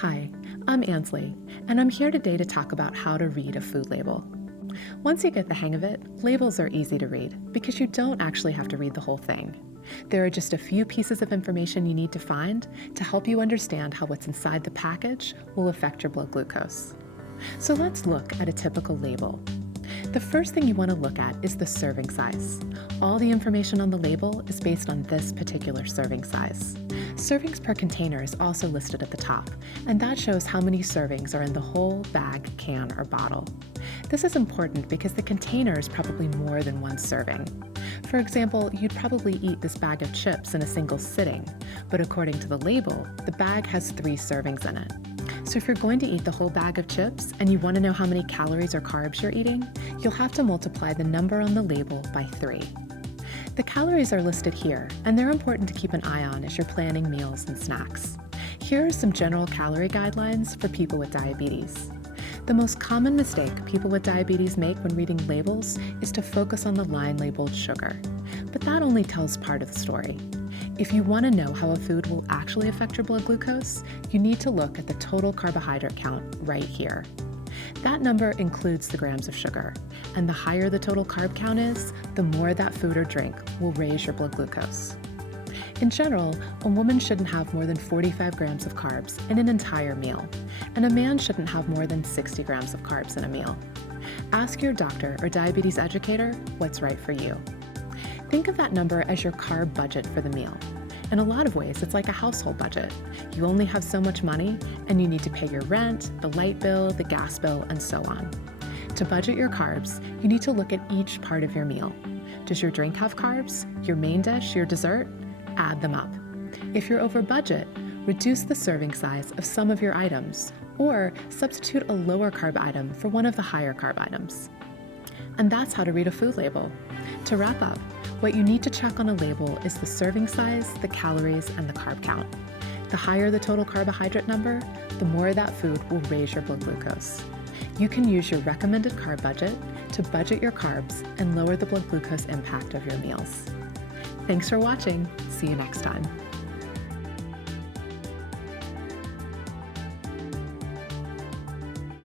Hi, I'm Ansley, and I'm here today to talk about how to read a food label. Once you get the hang of it, labels are easy to read because you don't actually have to read the whole thing. There are just a few pieces of information you need to find to help you understand how what's inside the package will affect your blood glucose. So let's look at a typical label. The first thing you want to look at is the serving size. All the information on the label is based on this particular serving size. Servings per container is also listed at the top, and that shows how many servings are in the whole bag, can, or bottle. This is important because the container is probably more than one serving. For example, you'd probably eat this bag of chips in a single sitting, but according to the label, the bag has 3 servings in it. So if you're going to eat the whole bag of chips and you want to know how many calories or carbs you're eating, you'll have to multiply the number on the label by 3. The calories are listed here, and they're important to keep an eye on as you're planning meals and snacks. Here are some general calorie guidelines for people with diabetes. The most common mistake people with diabetes make when reading labels is to focus on the line labeled sugar. But that only tells part of the story. If you want to know how a food will actually affect your blood glucose, you need to look at the total carbohydrate count right here. That number includes the grams of sugar, and the higher the total carb count is, the more that food or drink will raise your blood glucose. In general, a woman shouldn't have more than 45 grams of carbs in an entire meal, and a man shouldn't have more than 60 grams of carbs in a meal. Ask your doctor or diabetes educator what's right for you. Think of that number as your carb budget for the meal. In a lot of ways, it's like a household budget. You only have so much money, and you need to pay your rent, the light bill, the gas bill, and so on. To budget your carbs, you need to look at each part of your meal. Does your drink have carbs? Your main dish? Your dessert? Add them up. If you're over budget, reduce the serving size of some of your items, or substitute a lower carb item for one of the higher carb items. And that's how to read a food label. To wrap up, what you need to check on a label is the serving size, the calories, and the carb count. The higher the total carbohydrate number, the more that food will raise your blood glucose. You can use your recommended carb budget to budget your carbs and lower the blood glucose impact of your meals. Thanks for watching. See you next time.